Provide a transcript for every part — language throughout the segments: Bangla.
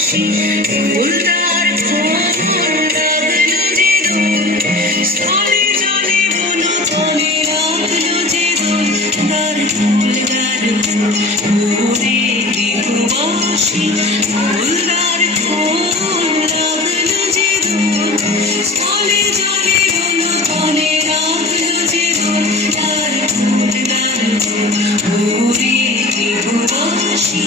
হাসি ফুলদার কোমল লাগল যে দোল স্থলে জলে বনো তলে লাগল যে দোল তার ফুল গার ভোরে দিগবাসী ফুলদার কোমল লাগল যে দোল স্থলে জলে বনো তলে লাগল যে দোল তার ফুল গার ভোরে দিগবাসী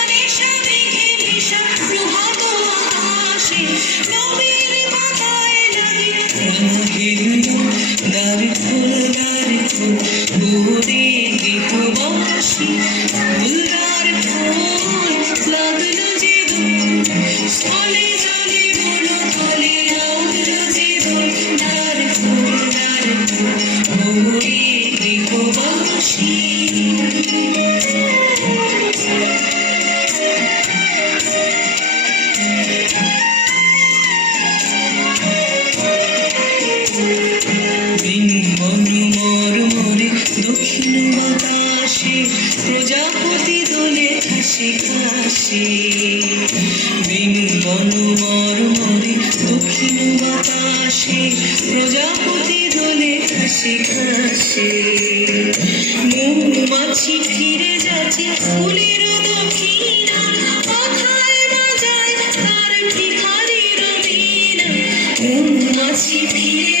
রাঙা হিন্দু দোলে খাসি খাসি বিম্বন মর দক্ষিণ বাতাসে প্রজাপতি দোলে খাসি। খাসি মৌমাছি ফিরে যাচ্ছে ফুলের দক্ষিণা, কথায় বাজায় তার ভিখারির মৌমাছি ফিরে